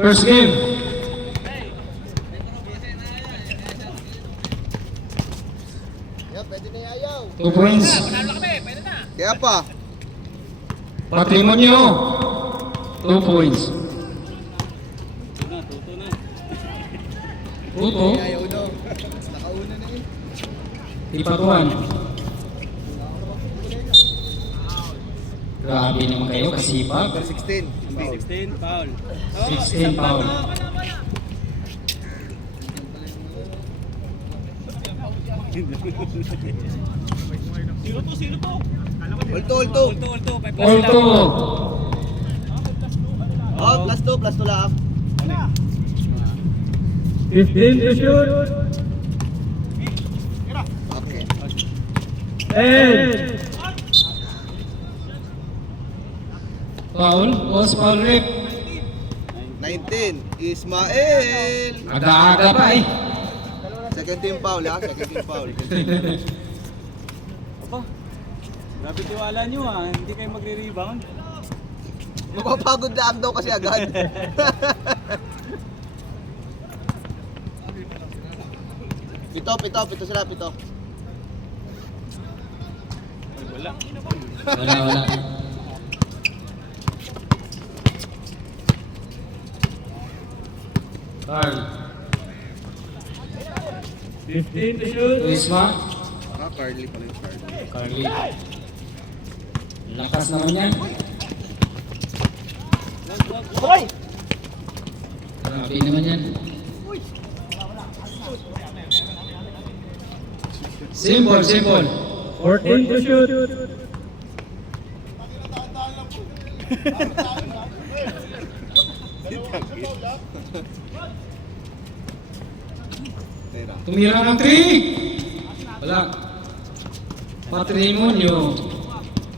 First game. Yeah, pwede na yayaw. 2 points. Kaya pa. Patrimonio. 2 points. Tuto. Yayaw daw. Nakauna na eh. Ipatuan. Grabe naman kayo, kasipag. 16. 16, foul. 16 foul. Sino to? Ulto, ulto. Ulto, may All to. Oh, plus 2 lang. 15 to shoot. Okay. 10. Foul. Was foul rip. 19. Ismael. Aga-aga pa eh. Second team foul ha. Second team foul. Aba, grabe tiwala nyo ah. Hindi kayo magre-rebound. Mapapagod lang daw kasi agad. Pito sila, pito. Ay, wala. Wala. Carl. 15 to shoot. Isma. Ah, Carly pala yung Carly. Carly. Lakas naman yan. Grabe naman yan. Simple. 14 to shoot. Tira. Tumira ng 3. Wala. Patrimonio.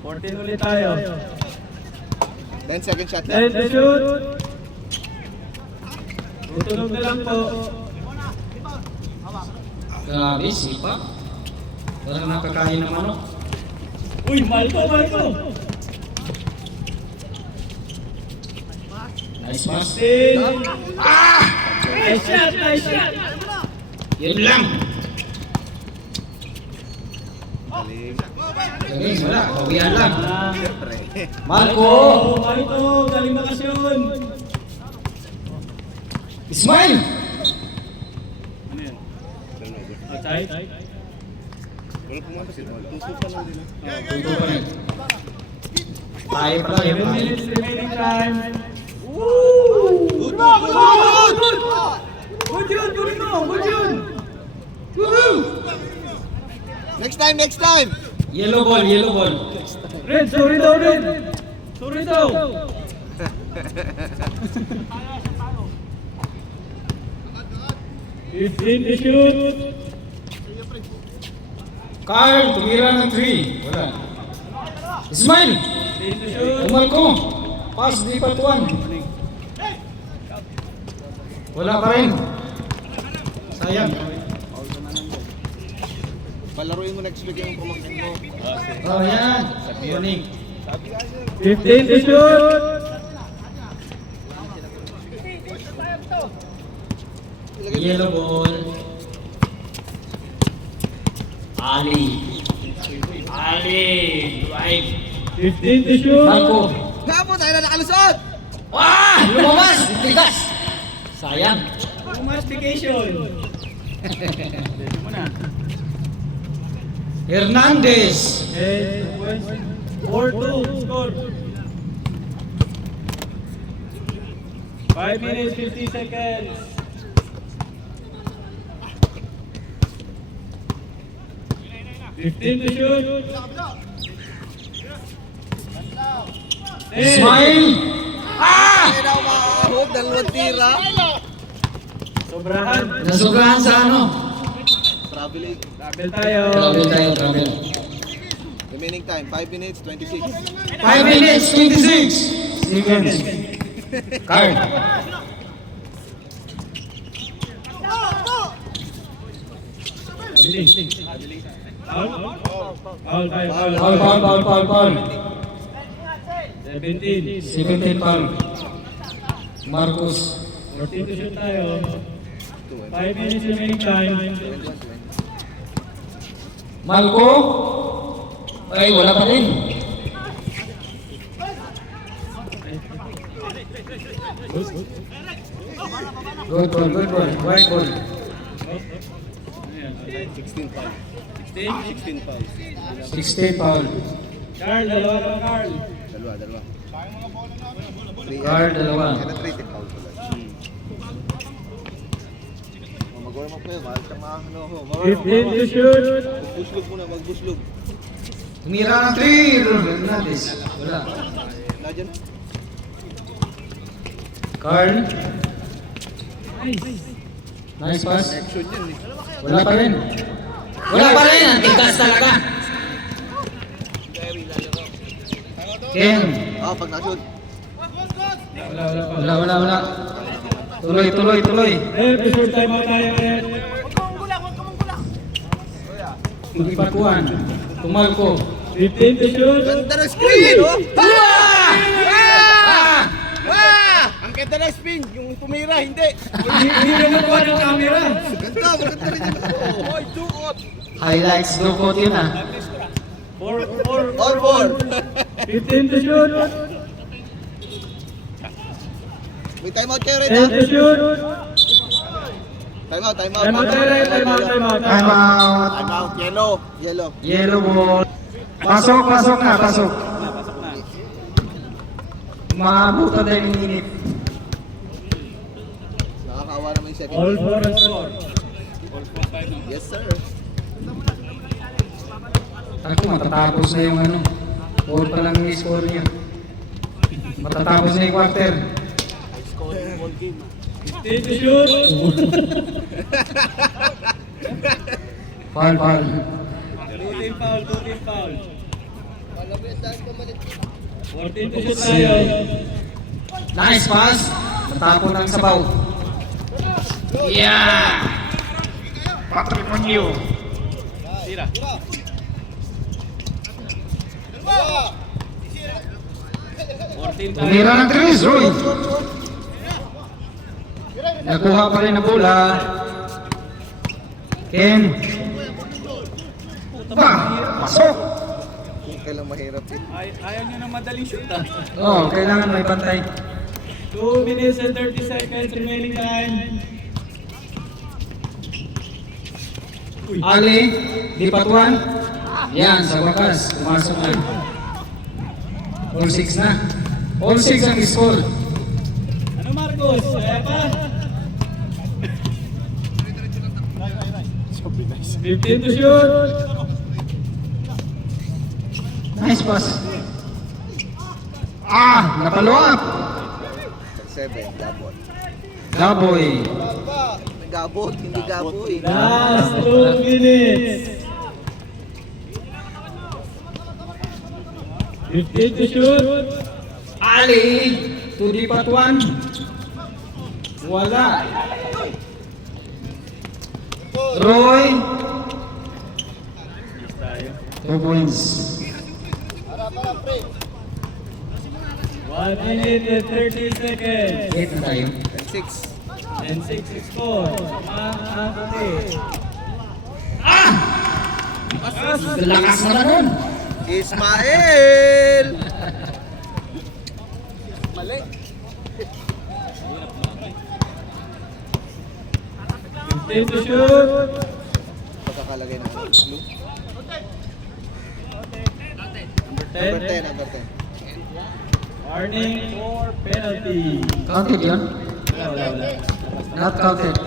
14 ulit tayo. 10 second shot 10 lang. to shoot. Tutunog na lang po. Grabe, sipa. Walang nakakain ng manok. Uy, Malco. Nice pass. 10. Nice shot. Yun lang. Galing. Galing, wala. Kawihan lang. Siyempre. Malco. Malco, galing bakasyon. Ismail. Ano yan? Outside. Wala pumunta si Tol. Tuso pa lang din. Tuto pa rin. Tayo pa lang. 7 minutes remaining time. Good! Good yun. Next time! Yellow ball. Red, sorry daw. 15 to shoot. Carl, tumira ng 3. Wala. Ismail. 15 to shoot. Malco. Pass, di patuan. Wala pa rin. Sayang. Palaruin mo next week yung promotion mo. Oh, yan. Morning. 15 to shoot. Yellow ball. Ali. Drive. 15 to shoot. Malco. Nga po, tayo na nakalusot! Lumabas. Tigas. Sayang. Mastication. Dito mo na. Hernandez. 4-2 score. 5 minutes, 50 seconds. Fifteen to shoot. Ismail. Kaya na umakahod, dalawang tira. Sobrahan. Nasubrahan sa ano? Traveling. Travel tayo. Travel. Remaining time, 5 minutes, 26. 5 minutes, 26 seconds. Card. Foul tayo. Foul. 17. 17 foul. Marcos. 14 to shoot tayo. 5 minutes remaining time. Malco. Ay, wala pa rin. Good ball, good ball. White ball. 16 foul. 16? 16 fouls. 16 foul. Carl, dalawa pa Carl. Dalawa. Guard, dalawa. Kaya 30 fouls pala. Mag-warm up kayo, mahal ka maano. 15 to shoot. Magbuslog muna, magbuslog. Tumira ng 3. Hernandez. Wala. Nadyan. Carl. Nice pass. Action yan eh. Wala pa rin. Wala pa rin. Ang tigas talaga. Ken. Pag na-shoot. Wala. Tuloy. Every shoot time out tayo ulit. Magpatuan. Tumalko. 15 to shoot. Ganda ng screen! Oh! Ah! Ang ganda ng spin! Yung tumira, hindi! Hindi na nakuha ng camera. Maganda rin yun. Oh, ay, duot! Highlights. Lukot yun ah. 4. All four! 15 to shoot. May timeout kayo rin 10 ha? to shoot. Timeout. Time out tayo rin. Time out. Time out. Timeout. Yellow. Yellow ball. Pasok na. Mabuta na yung init. Nakakawa naman yung second. All 4 and score. Yes, sir. Ako, matatapos na yung ano. 4 pa lang yung score niya. Matatapos na yung quarter. 15 to shoot. Foul. 2 team foul. 14 to shoot tayo. Nice pass. Matapon ng sabaw. Yeah! Patrimonio. Tira. Tumira ng 3, Roy. Nakuha pa rin ang bola. Ken. Pasok. Kailang mahirap eh. Ayaw nyo ng madaling shoot ah. Kailangan may pantay. 2 minutes and 30 seconds remaining time. Ali, di patuan. Yan, sa wakas. Pumasok na. All 6 na. All 6 ang score. Ano Marcos? Kaya pa? 15 to shoot. Nice pass. Napalo up. 7, gabot. Gaboy. Gabot, hindi gaboy. Last 2 minutes. 15 to shoot. Ali, to di patuan. Wala. Roy. 2 points. 1 minute and 30 seconds. 8 na tayo. 6. And 6 score. Lakas na nun. Ismael! Mali. 15 to shoot. Pagkakalagay ng blue. Number 10. Number 10. Warning for penalty. Counted yun? Wala. Not counted.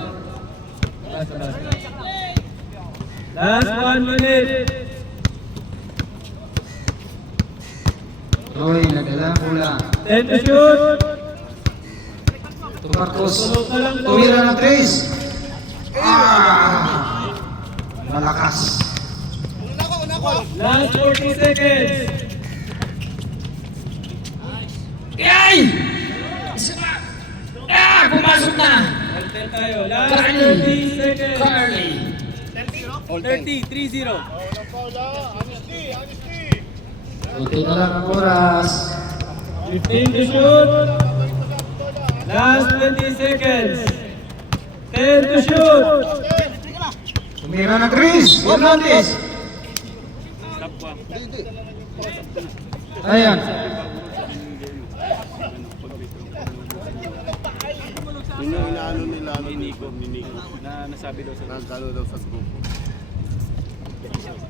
Last 1 minute. Roy, nagdala bola. 10 to shoot. To Marcos. Tumira ng 3. Malakas. Last 40 seconds. Ay! Pumasok na. Content tayo. Last Carly. 30 seconds. Carly. 30, 3-0. Buti na lang ang oras. 15 to shoot. Last 20 seconds. 10 to shoot. Tumira na Chris. Hernandez. Ayan. Yun yung inaano nila, ano, Ni Nico, na nasabi daw sa nagkalo daw sa grupo.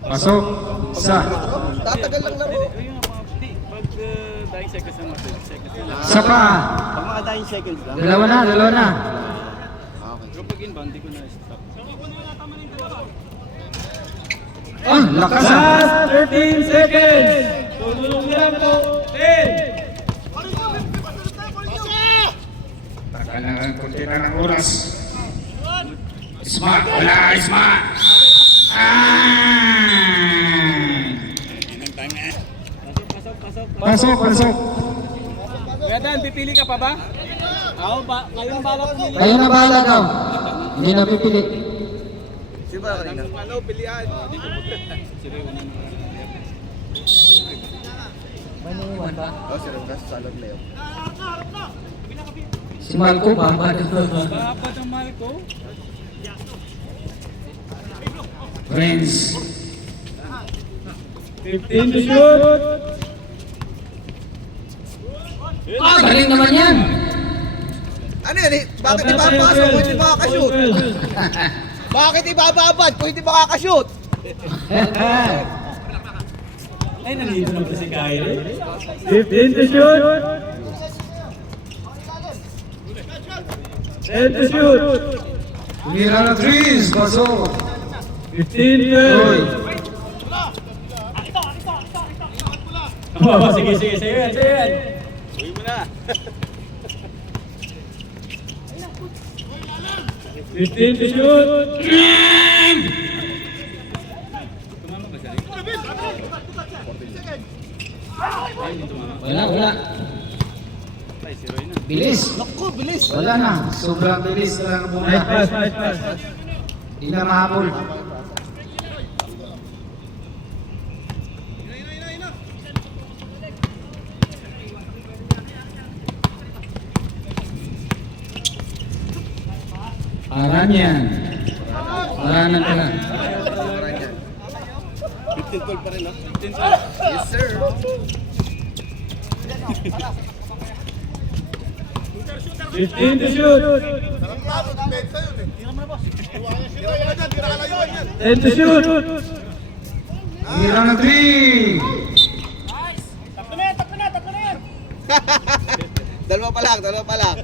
Pasok. Isa. Tatagal lang laro. Ayun nga, hindi. Pag dying seconds lang, 30 seconds lang. Isa pa. Pag mga 9 seconds lang. Dalawa na. Okay. Pero pag inbound, di ko na stop. Ah, lakas ah. Last 13 seconds. Tulong lang po. 10. Tagal na ang kunti na ng oras. Isma. Wala, Isma. Pasok. Kuya Dan, pipili ka pa ba? Ako ba? Kayo na bala pumili. Kayo na bahala daw. Hindi na pipili. Sino ba kanina? Ano, pilihan. Hindi ko sila yung Oh, si Rebras, salad Leo. Si Marco ba? Dapat ang mahal ko. Friends. 15 to shoot. Ah, galing naman yan. Ano yan eh? Bakit ibabasok kung hindi makakashoot? Bakit ibababad kung hindi makakashoot? Ay, nandito na po si Kyrie. 15 to shoot. 10 to shoot. Tumira na Chris. Pasok. 15 Oy. 12. Oh, sige. Uwi mo na. 15 to shoot. Tumama ba siya? Wala. Ay, si Roy na. Bilis. Naku, bilis! Wala na. Sobrang bilis na lang Nice pass. bumula. Hindi na mahabol. Parang yan. Paranan ka lang. 15-12 pa rin, no? 15-12. Yes, sir! 15 to shoot. 10 to shoot. Tumira na 3. Dalawa pa lang. Oo. Dalawa pa lang.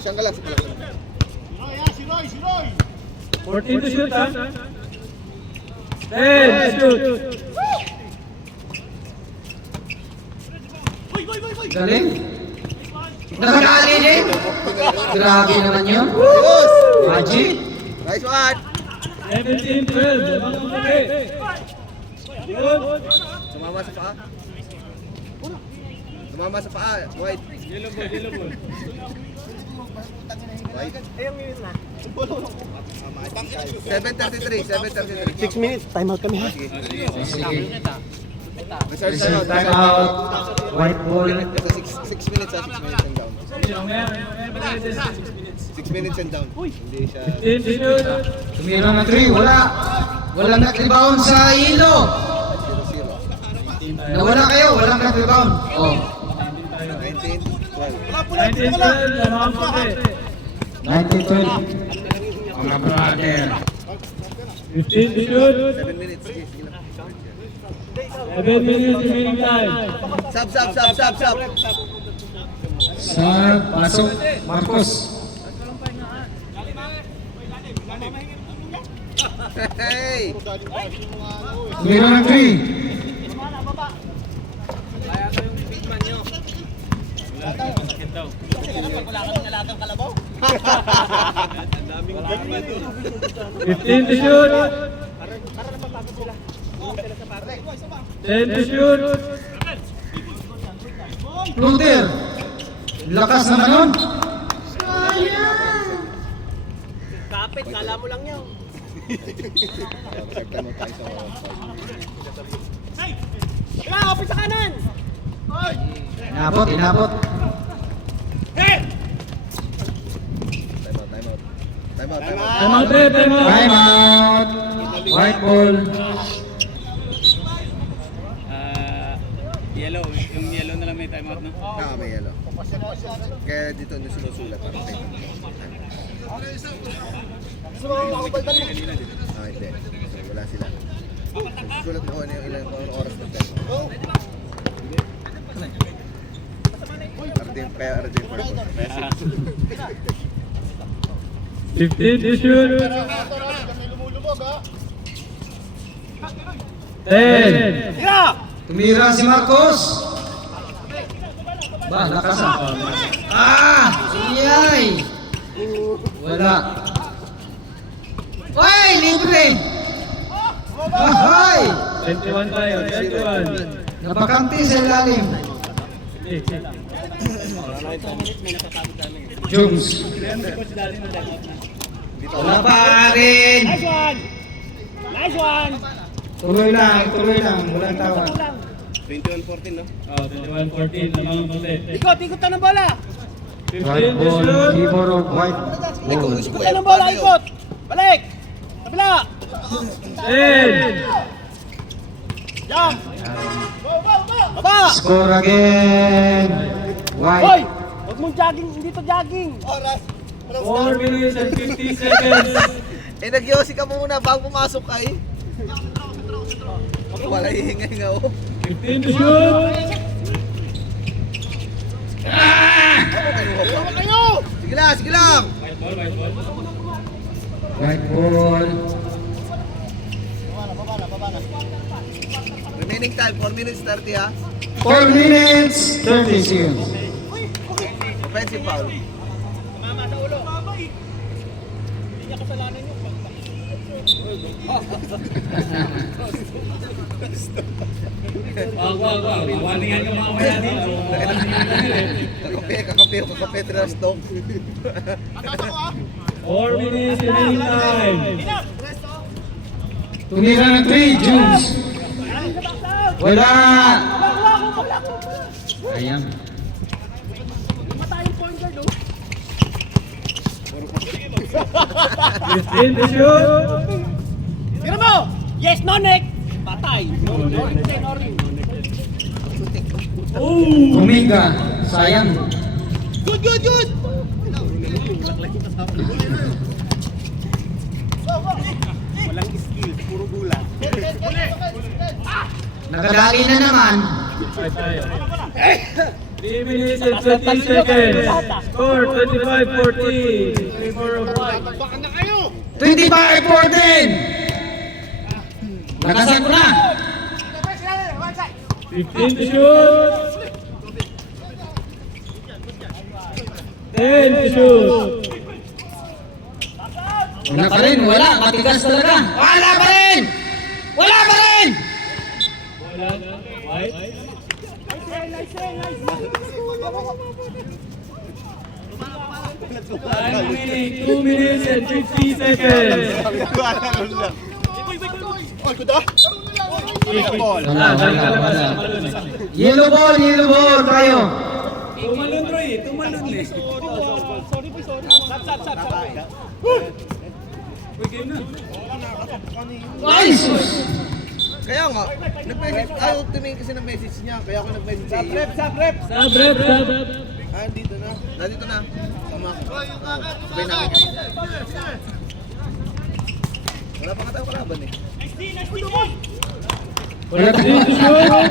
Isang ka lang, isa pa lang. 14 to shoot, ha? 10 to shoot. Galing. Nakakali din. Grabe naman yun. Ayos! Magic. Nice one! 17-12. Lamang ang puti. Yun. Sumama sa paa. White. Yellow ball. White. 7:33. 6 minutes, time out kami ha. Sige. Sige. Reserve Reserve time time out. White ball. Basta 6 minutes 6 minutes and down. 6 minutes and down. Hindi siya... 15 to shoot. Tumira na 3. Wala. Walang nag-rebound sa ilo. 0-0. Nawala kayo. Walang nag-rebound. Oh. 19-12. 19-12. Lamang ang puti. 19-12. Mga brother. 15 to shoot. 7 minutes. Sige, sige lang. 7 minutes remaining time. Sub. Sa pasok. Marcos. Hey! Tumira na 3. Sakit daw. Ang daming gamit. 15 to shoot. 10 to shoot. Floater. Lakas naman nun. Kapit, kala mo lang yun. Perfect mo tayo sa Wala, open sa kanan! Inabot, inabot. Time out. Time out, time out. Time out. White ball. Yellow. Yung yellow na lang may timeout, no? May yellow. Kaya dito nyo sinusulat para tayo. Hindi. Wala sila. Sulat mo ano yung ilang oras na tayo. RD purpose. 15 to shoot. 10. Tumira si Marcos. Ba, lakas Iyay! Wala. Ay, libre! Ahay! 21 tayo, 21. Napakampi sa ilalim. Jones. Wala pa rin. Nice one! Nice one! Tuloy lang. Walang tawa. 21-14, no? Oh, 21-14 na mga puti. Ikot na ng bola! 15 White to ball, shoot. keyboard of white ball. Ikot na ng bola, ikot! Balik! Kabila! 10. Jump! Baba! Score again. Hoy! White. Huwag mong jogging, hindi to jogging! 4 minutes and 50 seconds. Nagyosi ka muna bago pumasok ka eh. Wala hihingay nga oh. 15 to shoot. Sige lang! White ball. Remaining time, 4 minutes 30 ha. 4 minutes, 30 seconds. Offensive foul. Mama sa ulo! Hindi niya kasalanan yun. Wow. Warningan ka mamaya dito. Kakape, trash talk. 4 minutes remaining time. Tumira ng 3, Jones. Wala. Ayan. Matay yung point guard, oh. 15 to shoot. Tira mo! Yes, no neck! Patay! Kuminga. Sayang. Good! Walang skill, puro gula. Nakadali na naman. 3 minutes and 20 seconds. Score 25-14. Favor of white. 25-14. Nakasan ko na. 15 to shoot. 10 to shoot. Wala pa rin. Wala. Matigas talaga. Wala pa rin. White. 2 minutes and 50 seconds. Wala. Yellow ball tayo. Tumalon, Roy. Tumalon eh. Ay, sus. Kaya nga, nag-message, ayaw tumingin kasi ng message niya, kaya ako nag-message sa iyo. Sub rep. Dito na. Nandito na. Sama ko. Sabay namin. Wala pa nga tayong kalaban eh. Wala 15 to shoot.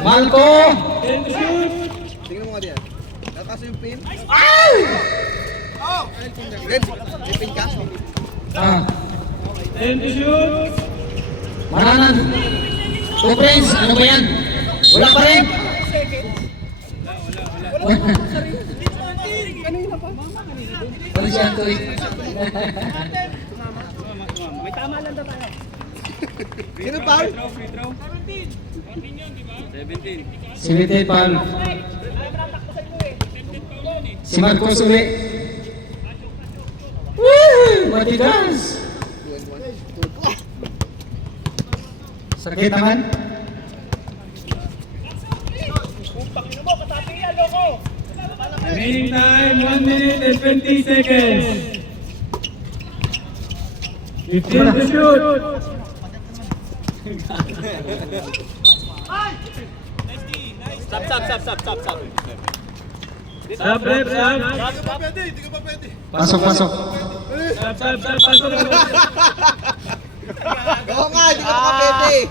Malco. 10 to shoot. Tingnan mo nga diyan. Nakaso yung pin. Ay! Then, may pin ka. 10 to shoot. Maranan. 2 frames. Ano ba yan? Wala pa rin. Wala siya ito eh. May tama lang daw tayo. Sino foul? Free throw. 17. 17 foul. Si Marcos uli. Woo! Matigas. Sakit naman. Remaining time, 1 minute and 20 seconds. 15 to shoot. Stop. Stop, rep, stop. Pasok, pasok. Stop, pasok. Oo nga, hindi ka pa pwede.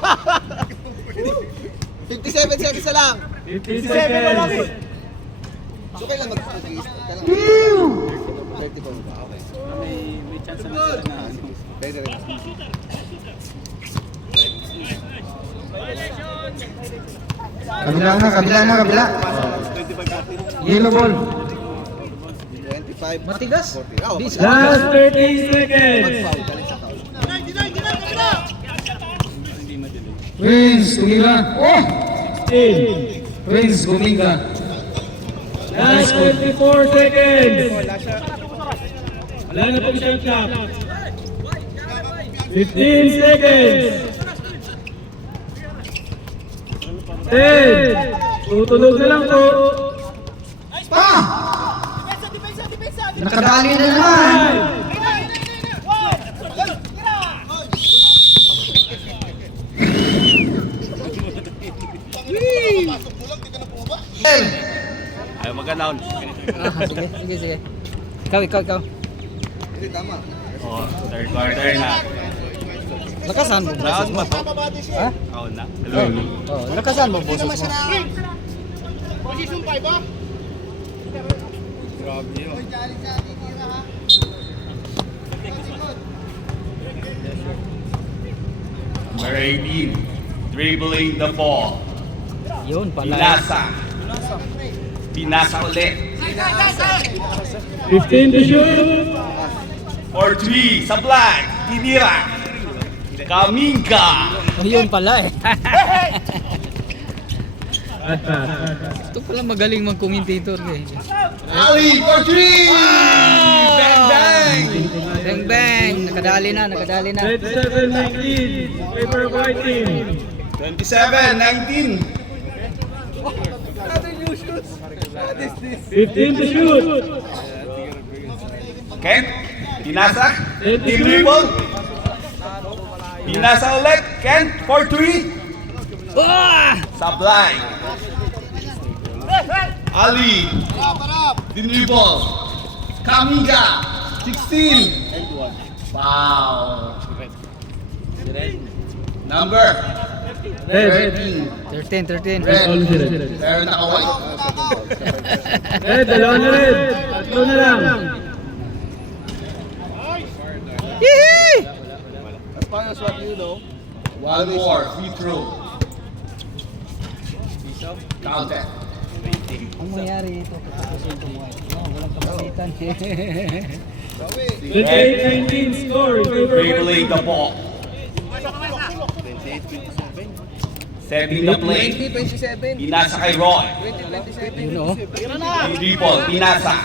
57 seconds na lang. 50 seconds. So kailan mag-mag-i-start ka lang? 30 ko ba? Okay. May chance na na ano. Pwede rin. Kabila. Yellow ball. 25. Matigas. 40. Oh, Last 30 seconds. mag-foul. Galing sa foul. Prince, Gumiga. Oh! 16. Prince, Gumiga. Last 24 seconds. Wala na pong shot clock. 15 seconds. 10. Tutulog na lang po. Nakadali na naman. 5. Ayaw mag-announce. Sige. Ikaw. Hindi, tama. Oh, third quarter na. Lakasan mo, Round ba to? Ha? Round na. Dalawa na. Oh, lakasan mo, boss mo. Position 5 ba? Grabe yun. Number 18, dribbling the ball. Yun pala. Pinasa ulit. 15 to shoot. For 3, Sablay, tinira. Kaminga. Yun pala eh. At pass. Ito pala magaling mag-commentator eh. Ali for 3! Bang! Bang! Nakadali na. 27-19. Favor of white team. 27-19. 15 to shoot. Kent, pinasa. Thank you. Dribble. Pinasa ulit. Kent, for 3. Sablay. Ali. Dinribble. Kaminga. 16. Wow. Number Red. 13. Red. All red. Pero naka-white. Red, dalawa na red. Tatlo na lang. As far as what you know, One more free throw. Counted. Ang mangyari ito, katapusin ko mo. Walang kapasitan. 28-19 score in favor of white Dribbling the ball. Setting the play. 20-27. Pinasa kay Roy. 20-27. Yun o. Dribble. Pinasa.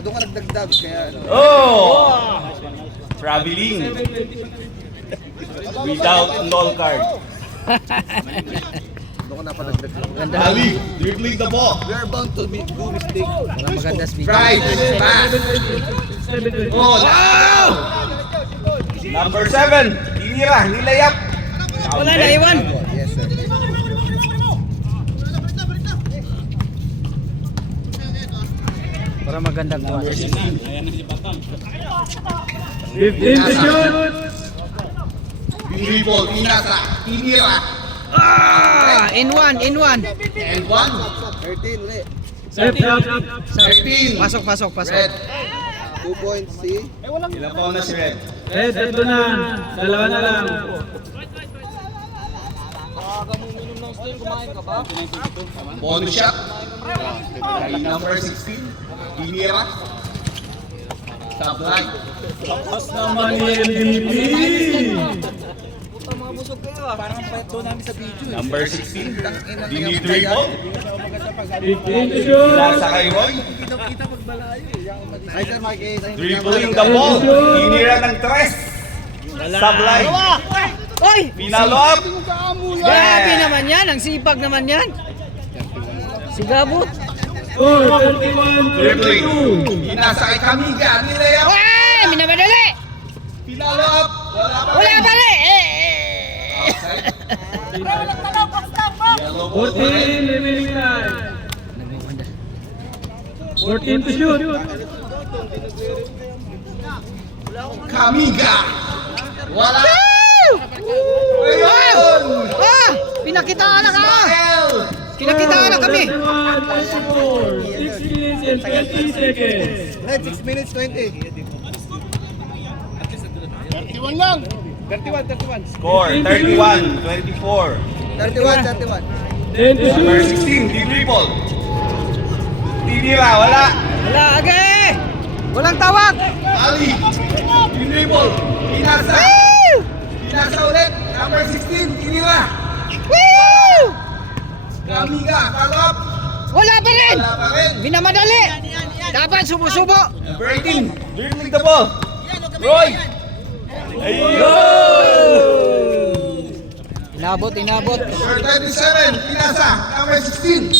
Doon ka nagdagdag, kaya ano. Oh! Traveling. Without null card. Doon ka napadagdag. Ali, dribbling the ball. We are bound to do mistake. Walang maganda speaker. Drive. Pass. 7-20. Oh, wow! Number 7. Tinira. Nilayap. Wala na, iwan. Yes, sir. Para magandang buwan. 15 to shoot. Dribble. Pinasa. Tinira. In one. And 1. 13 ulit. Set up. 13. Pasok. Red. 2 points, see? Ilan pa na si Red? Red, tatlo na. Dalawa na lang. Bonus shot. Kay number 16. Tinira. Sablay. Tapos naman ni MVP. Number 16. Dini dribble. 15 to shoot. Pinasa kay Roy. Ay, sir, Mike. Dribbling the ball. Tinira ng 3. Sablay. Oy! Pinalo up. Grabe naman yan. Ang sipag naman yan. Si Gabot. Score 31-32. Inasa kay Kamiga. Nilayap. Ay! Minamadali! Pinalo up. Wala pa Wala rin. pa rin! Yellow ball. 14 remaining time. 14 to shoot. Kamiga. Wala. Ayun. Ah! Pinakitaan na ka! Ismael. Pinakitaan na kami! 31-24. 6 minutes and 20 seconds. Red, 6 minutes 20. 31 lang. 31. Score 31-24. 31. 10 to Number shoot. 16, D-dribble. Tinira, wala. Wala, agay! Walang tawag! Ali. D-dribble. Inasa. Inasa ulit. Number 16. Kinira. Woo! Kamiga. Follow up. Wala pa rin! Wala pa rin. Minamadali! Dapat subo-subo! Number 18. Dribbling the ball. Roy. Inabot, inabot. Number 27. Inasa. Number 16.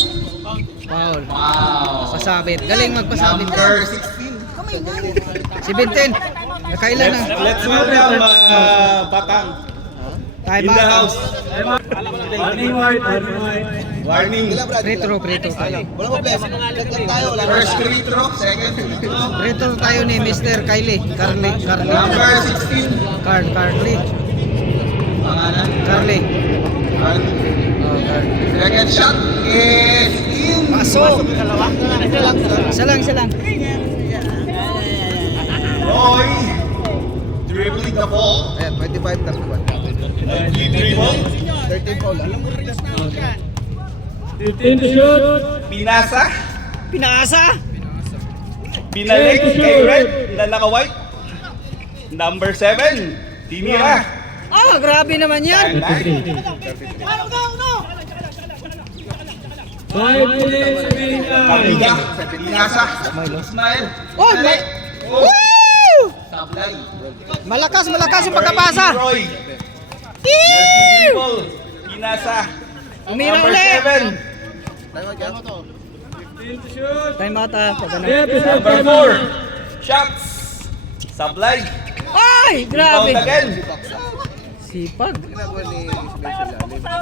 Foul. Wow. Pasabit. Galing magpasabit. Number 16. 17. Nakailan na. Let's welcome Batang Time in the out. house. Warning white. Warning. Retro tayo. Wala problema. Laglag tayo. First free throw. Second free throw. Retro tayo ni Mr. Kylie. Carly. Number 16. Carly. Pangalan. Carly. Oh, Carly. Second shot is in. Pasok. Isa lang. Roy. Dribbling the ball. Ayan, 25-31. D-dribble. 13 foul. 15 to shoot. Pinasa. Pinaasa. Pinalik kay Red. Nalaka white. Number 7. Tinira. Ah, grabe naman yan. 5 minutes remaining Kamiga. time. Inasa. Ismael. Oh, Dali. Woo! Sablay. Malakas yung pagkapasa. Roy. Ew! Nag-dribble. Pinasa. Umira Number ulit. 7. 15 to shoot. Time out ah. Pag ano. Episode Number 4. Shots. Sablay. Ay, Rebound grabe. again. Sipag. 10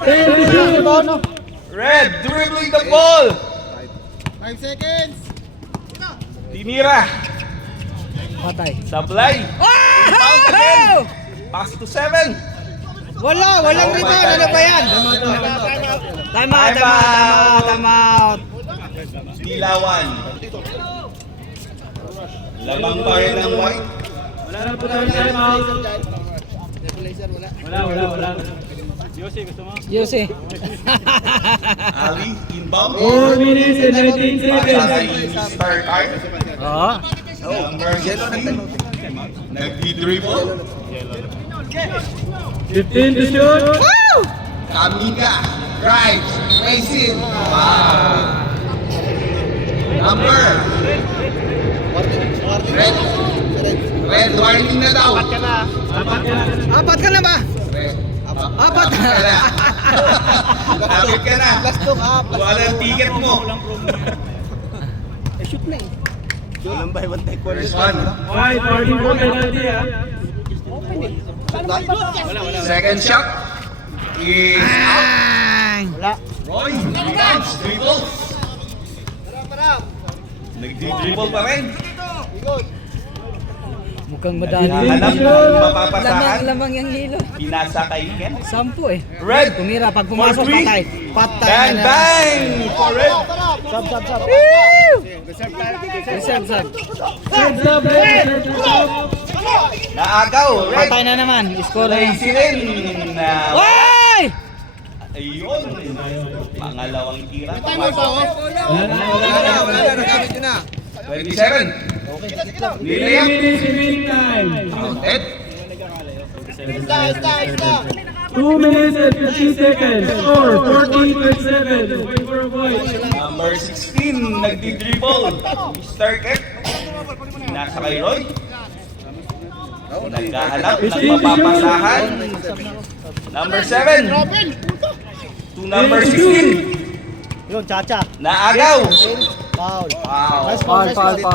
to shoot. Ano? Red dribbling the ball. 5 seconds. Tinira. Patay. Sablay. Rebound again. Oh! Pass to 7. Walang rebound. Ano ba yan? Time out. Dilawan. Lamang pa rin ng white. Wala na po tayo time out. Wala. Yose. Ali inbound. 4 minutes and 19 Para seconds. kay star card. Oo. Number 16. Nagdi-dribble. 15 to shoot. Woo! Kamiga. Drive. Racing. Wow. Number. Red warning na daw. Apat ka na ba? Red. Apat. ka na. Lapit ka na. Plastok ha. Wala ang ticket mo. First one. White, party po penalty ah. Second shot is out. Ay. Roy. Rebounds. Dribbles. Nagdi-dribble pa rin. Mukhang madali. Hanap ng mapapasahan. Lamang yung hilo. Pinasa kay Ken. 10 eh. Red. Tumira. Pag pumasok, For three. patay. Patay Bang, na. bang! For Red. Woo! Reserve. Heads up, heads up. Naagaw. Red. Patay na naman. Score na. Lazy rin. Oy! Ayun. Pangalawang tira. Wala na. Nagamit nyo na. 27. 3 Nilayap. minutes remaining time. Counted. 2 minutes and 15 seconds. Score 14-27. Wait for a point. Number 16. Nagdi-dribble. Mr. Ken. Nasa kay Roy. Naghahanap ng mapapasahan. Number 7. To number 16. Yun, Chacha. Naagaw. Foul. Wow. Foul.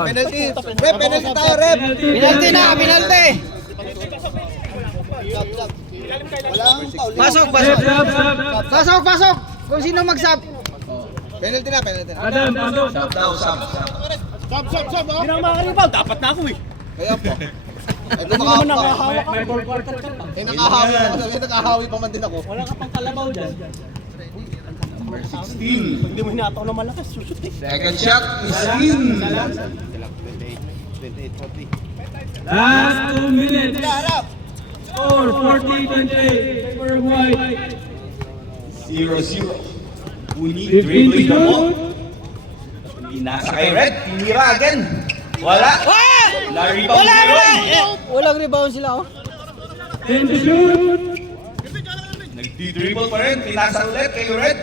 Penalty. Rep, penalty tayo, rep. Penalty na, penalty. Walang foul. Pasok. Pasok. Kung sino mag-sub. Penalty na, penalty na. Adam, pasok. Sub daw, sub. Hindi na makakaribaw. Dapat na ako eh. Kaya po. Ito Hindi naman makahawak. nakahawak ka. Ball quarter ka pa. Nakahawi pa man din ako. Wala ka pang kalabaw dyan. Number 16. Hindi mo hinataw na malakas. Susut eh. Second shot is in. Last 2 minutes. Score 40-28. For white. 0-0. Uni dribbling the ball. Inasa kay Red. Tinira again. Wala. Na-rebound si Roy. Walang rebound sila, oh. And the shoot. Nagdi-dribble pa rin. Pinasa ulit kay Red.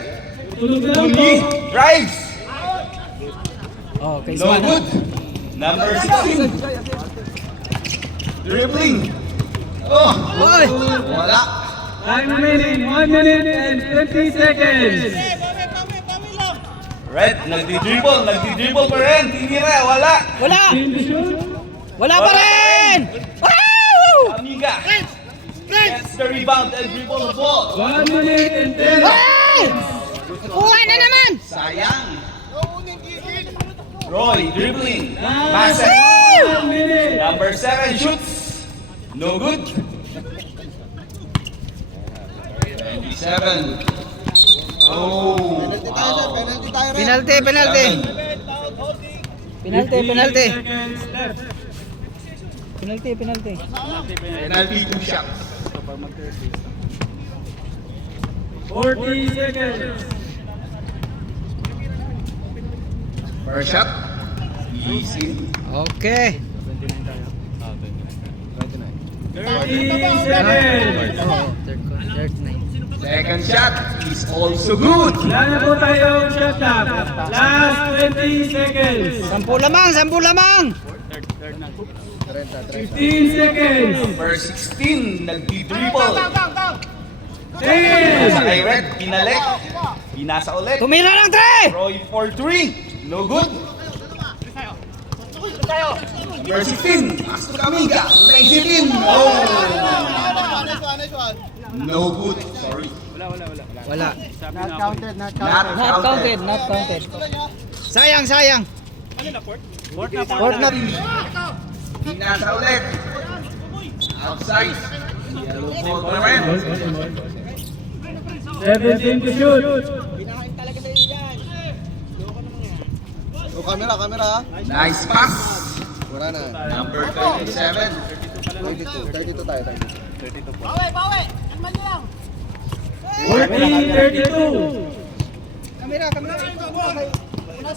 Tulog na lang po. Uni drives. Oh, kay No Swan. good. Number 16. Dribbling. Oh. Oy! Wala. Time remaining 1 minute and 20 seconds. Red, nagdi-dribble pa rin. Tinira, wala. Wala! In the shoot. Wala pa rin! Woo! Amiga gets the rebound and dribble the ball. 1 minute and 10. Ay! Kuha na naman! Sayang. Roy, dribbling. Last Passes. 1 minute. Number 7 shoots. No good. 27. Oh. Penalty tayo, sir. Penalty tayo, rep. Penalty. 15 seconds left. Penalty. Penalty 2 shots. 40 seconds. First shot. Easy. Okay. 30 seconds. Third night. Second shot is also good. Wala na po tayong shot clock. Last 20 seconds. 10 lamang! 15 seconds. Number 16, nagdi-dribble. 10. Sa kay Red, pinalik. Pinasa ulit. Tumira ng 3! Roy for 3. No good. Number 16, Astro Amiga. Lazy pin. Oh. No good. Sorry. Wala. Not Not counted. Sayang. Fourth not. Pinasa ulit. Outside. Yellow ball pa rin. 17 to shoot. Oh, camera. Nice pass. Wala na. Number 27. 32 tayo. 14-32.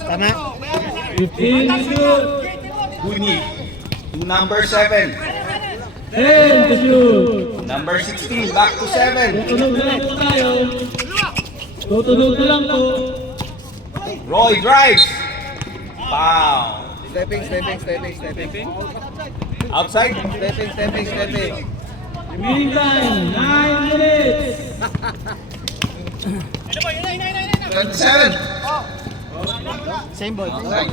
Tama. 15 to shoot. Huni. To number 7. 10 to shoot. Number 16. Back to 7. Tutunog na lang po tayo. Tutunog na lang po. Roy drives. Foul. Stepping. Outside. Stepping. Remaining time, 9 minutes. 27. Same ball. Outside.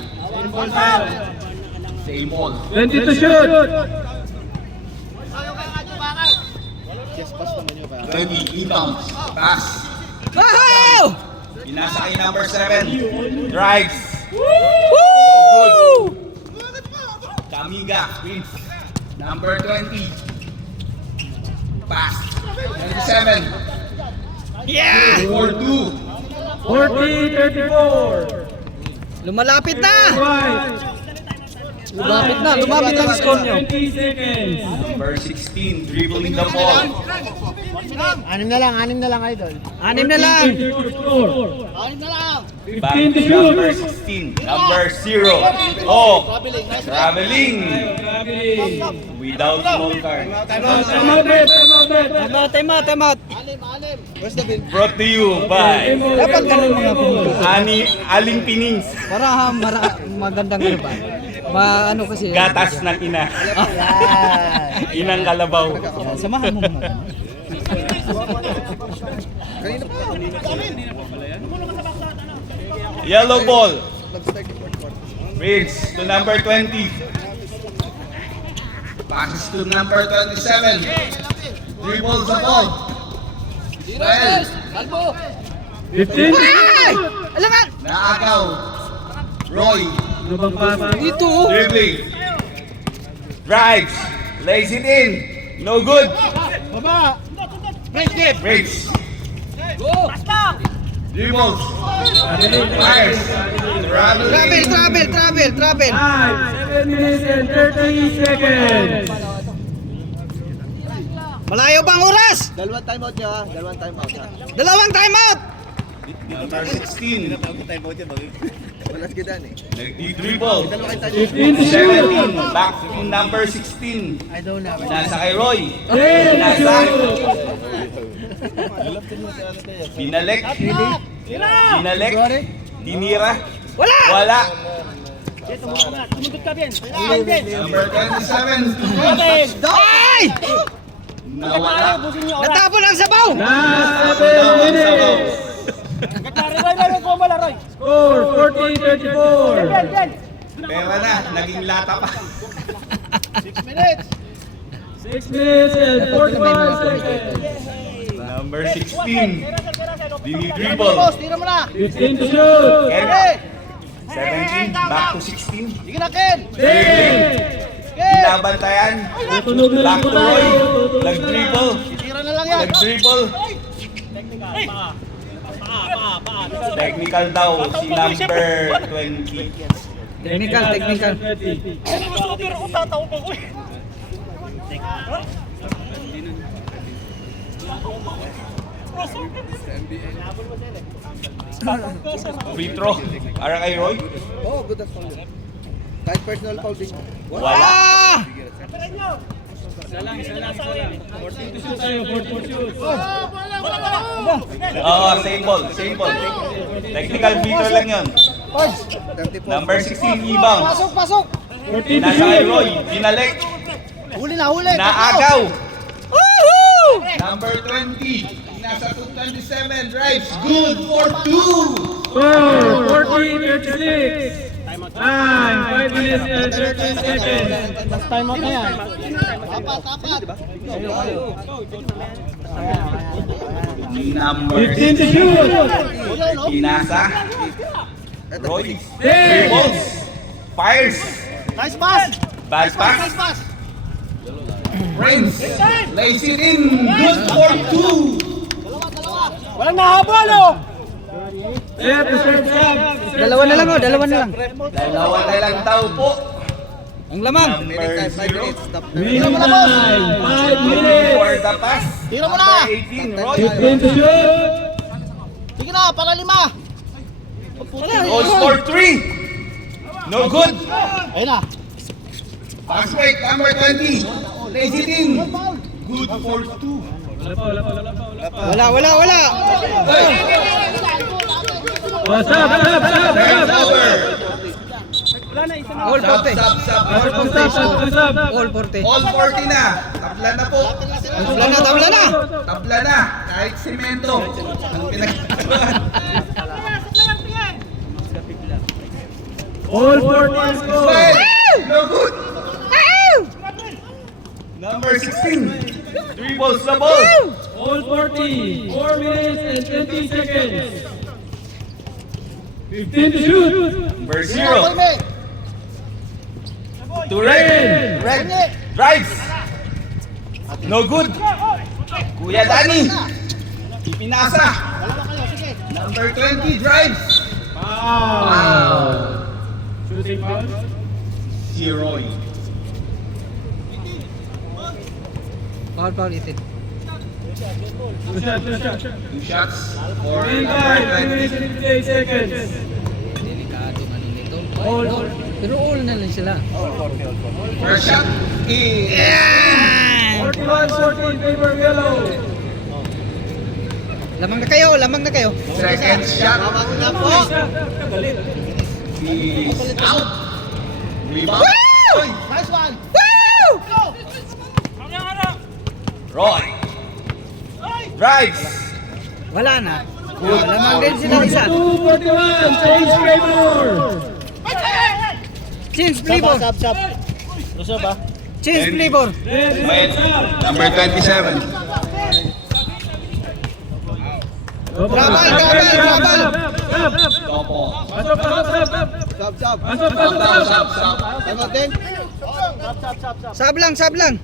Same ball. 20 to shoot. 20. Inbounds. Pass. Wow! Pinasa kay number 7. Drives. Woo! Kamiga. Wins. Number 20. Pass. 27. Yeah! 4-2. 40-34. Lumalapit na! White. Lumapit ang score nyo. 20 seconds. Number 16. Dribbling the ball. 6 na lang, idol. 6 na lang. 15 to score. Back 15 to to shoot. number 16. Number 0. Oh. Traveling. Without small card. Time out, bet. Time out. Brought to you by Dapat ganun mga pinili. Aling Pinings. Para magandang ano ba? Maano kasi. Gatas ng ina. Yan. Inang kalabaw. Yan, samahan mo mga ganun. Kanina pa. Yellow ball. Nag-start yung fourth quarter. Reads to number 20. Passes to number 27. Dribbles the ball. Well, 15. Ay! Alangan! naagaw. Roy, Ano bang pasa? Dito! Dribbling. Drives. Lays it in. No good. Baba! Reads. Basta! Dribbles. Fires. Travel, travel, travel! 7 minutes and 30 seconds. Malayo bang oras? Dalawang timeout niya ha. Dalawang timeout ha. Dalawang timeout! Number 16. Walas gidan eh. Nagdi-dribble. Dalawang timeout. 15 to shoot. 17. Back to number 16. I don't know. Nasa kay Roy. 10 to Nasa. shoot. Binalik. Binalik. Dinira. Wala! Wala. Tumundot ka, Ben! Ben! number 27. Ay! Nawala. Busin niyo oras! Natapon ang sabaw! Last 7 minutes. Roy, ko mala, Roy! Score 40-34. Ben, Ben! Pera na. Naging lata pa. 6 minutes and 45 seconds. Number 16. Dini-dribble. Tira mo na! 15 to shoot. Ken. 17. Back to 16. Sige na, Ken! 10. Binabantayan. Tutunog na lang Back po to tayo. Roy. Nag-dribble. Tira na lang yan! Nag-dribble. Technical daw si number 20. Technical, technical. Ano mo super ko tataw ko? Free throw. Para kay Roy. Oh, good as foul. Kahit personal foul din. Wala. Ah! Oo, same ball. Same ball. Technical free throw lang yun. 34. Number 16, Ibang. Pasok, pasok! 14 to Nasa kay shoot. Roy. Binalik. Huli na, huli! Naagaw. Number 20. Nasa 227. Drives. Good for 2. Score 40-36. Time 5 minutes and 13 seconds. Time out na yan. Number 15 to shoot. Inasa. Roy. 10. Dribbles. Fires. Nice pass! Bad pass. Pass! Prince. Lays it in. Good for 2. Walang nahabol, oh! Set to serve sub. Dalawa na lang oh, dalawa na lang. Dalawa na lang daw po. Ang lamang. Number 5 0. minutes. Stop time. Winning time 5 minutes. For the pass. Tira mo na! Number 18, Roy. 15 to shoot. Sige na, para 5! All score 3. No good. Ayun na! Pass break. Number 20. Lays it in. Good for 2. Wala, wala, wala! What's up? Turns over. All 40. What's up? All 40. All 40 na. Tabla na po. Tabla na, tabla na! Tabla na. Kahit simento. Ang pinagkagawa. All 40 score. Well, no good. Number 16. Dribbles the ball. All 40. 4 minutes and 20 seconds. 15 to shoot. Number 0. To Red. Red. Drives. No good. Kuya Danny. Ipinasa. Number 20 drives. Wow. Shooting foul. Si Roy. Foul, foul, itin. Two shots. 2 shots for Green number card, 2 minutes 20. and 58 seconds. Delikado ano nito. All. Pero all na lang sila. First shot is 41-14 favor yellow. Lamang na kayo, lamang na kayo. second shot is out. Rebound. Nice one! Roy. Drives. Wala na. Lamang din sila isa. 241, change favor. Change flavor. Change flavor. Number 27. Trabal. Topo. Pasok. Sab. Stop. Time out din. Sab lang.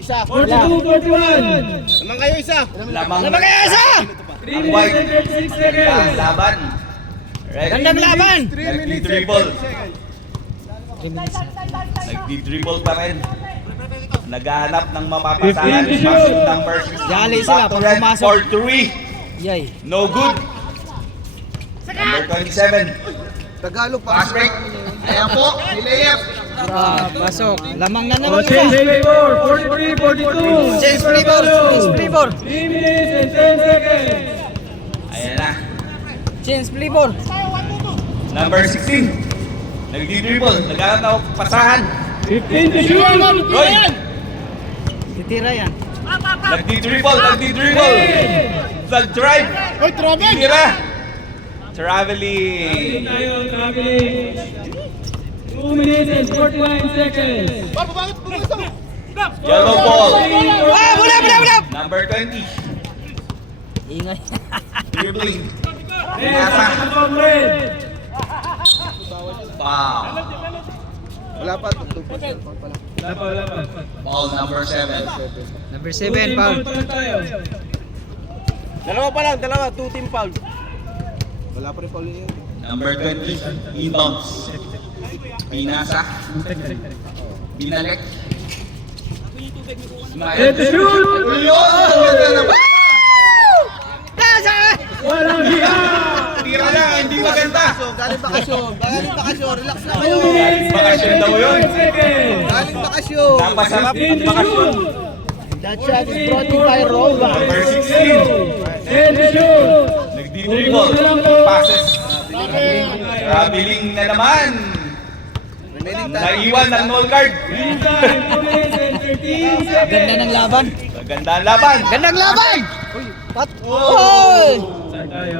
Isa. 42-41. Naman kayo isa. Lamang. Kaya isa! 3 minutes and 36 seconds. Laban. Ready? Gandang laban. Nagdi-dribble. Nagdi-dribble pa rin. Naghahanap ng mapapasahan. Pasok number 6. Dali sila pag pumasok. For 3. Yay. No good. Number 27. Tagalog Fast break. Ayan po. Nilayap. Pasok. Lamang na Oh, naman change isa. favor. 43-42. Change flavor. 3 minutes and 10 seconds. Ayan na. Change flavor. Number 16. Nagdi-dribble. Naghahanap ng pasahan. 15 to shoot. Roy. Titira yan. Nagdi-dribble. Nag-drive. Tira. Traveling. Tayo, traveling. 2 minutes and 49 seconds. Yellow ball. Wala. Number 20. Ingay. Dribbling. Yes, second red. Foul. Wala pa. 2% pala. Wala pa. Ball number 7. Number 7, foul. Tayo. Dalawa, 2 team foul. Wala pa rin foul yun. Number 20. Inbounds. Pinasa. Binalik. And to shoot. Walang hiya. Tira na, hindi maganda. Galing bakasyon. Relax na kayo. 2 minutes Bakasyon and daw yun. 45 seconds. Galing bakasyon. Napasarap 15 ang to bakasyon. shoot. That shot is brought to you by Roba. Number 16. And to shoot. Nagdi-dribble. Passes. Traveling na naman. Remaining time. Naiwan ng null card. Meantime, 2 minutes and 13 seconds. Ganda ng laban. Maganda ang laban. Gandang laban! Oy! Tayo.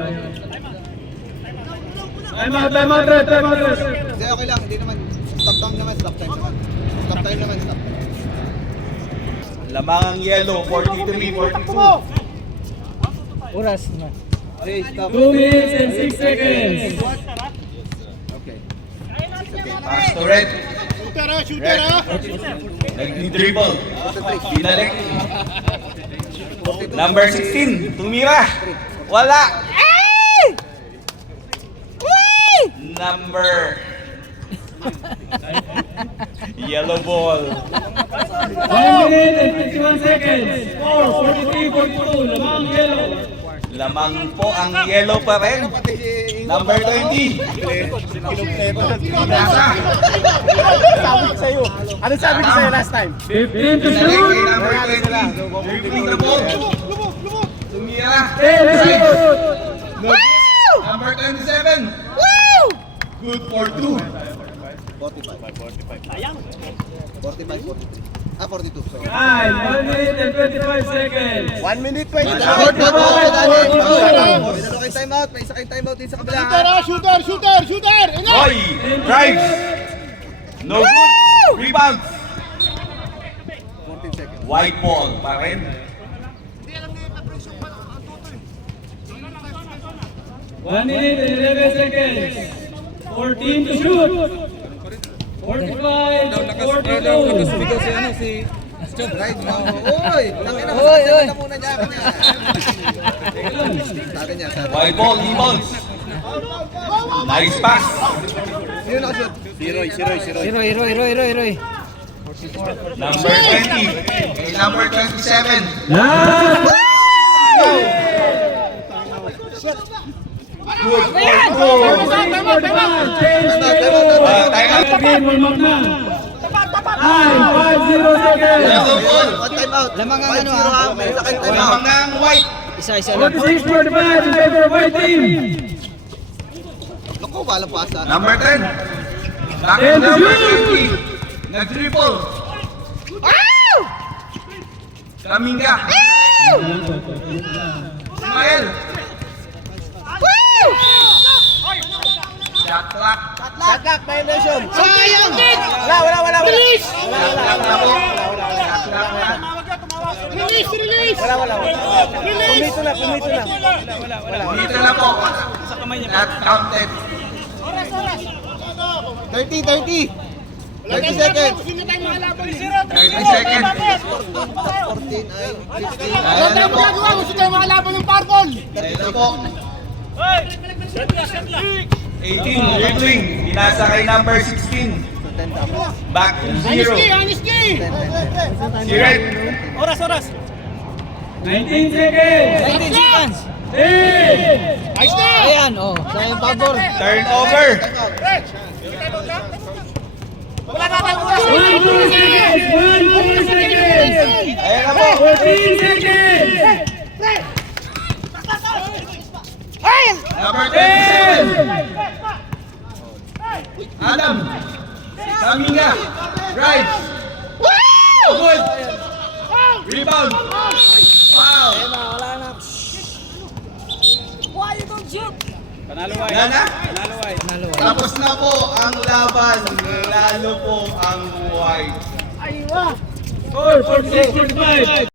Time out, red. Hindi, okay lang. Hindi naman. Stop time naman. Stop time. Lamang ang yellow. 43-42. Oras na. Okay, stop. 2 minutes and 6 seconds. Okay. Pass to red. Shooter. Nagdi-dribble. Binalik. Number 16. Tumira. Wala. Number yellow ball. 1 minute and 51 seconds. 43-42. Lamang yellow. Lamang po ang yellow pa rin. Number 20. Nasa. Ano sabi ko sa'yo last time? 15 to Binalik shoot. kay number 20. Dribbling the ball. Tumira. And to shoot. Number 27. Good for 2. 45. 43. 42. Sorry. Time, 1 minute and 25 seconds. 1 minute, 20 Dalawa kayong time out. May isa kayong time out din sa kabila. Shooter! Roy. Drives. No good. Rebound. 14 seconds. White ball pa rin. One minute and 11 seconds. 14 to shoot. 45 to 42. Right now. Oy! Tangin na. Oy! Masakit na muna niya. Sa akin yan. White ball. Rebounds. Nice pass. Sino nakashoot? Roy. Number 20. Kay number 27. Last. Good for 2. Change Time out. Game will mark na. Time, 50 seconds. Yellow ball. One time out. Lamang ang 5-0 ano, ha. May isa kayong time out. Lamang na ang white. Isa lang. 46-45 in favor of white team. Loko! Oh, walang pasa. Number 10. Bakit number 20? Nag-triple. Kaminga. Ismael. Shot clock. Shot clock violation. Sayang! Wala. Bilis! Shot clock na po. Shot clock na. Release! Wala. Kumito na. Dito na po. Not counted. 30 seconds. 30 seconds. 14 ay 15. Ayan na po. Gusto tayo makalaban ng purple. Ayan na po. 18, dribbling. Binasa kay number 16. Back to 0. Aniski! Si Red. Oras. 19 seconds. 19 seconds. 10. Ayos na! Ayan, oh. Sayang pabor. Turnover. Wala na tayong oras. 1 more seconds. 1 more seconds. Ayan na po. 14 seconds. Number 27. Adam. Kaminga. Right. Good. Rebound. Foul. Panalo ay. Nana. Panalo ay. Tapos na po ang laban. Lalo po ang white. Score 46-45.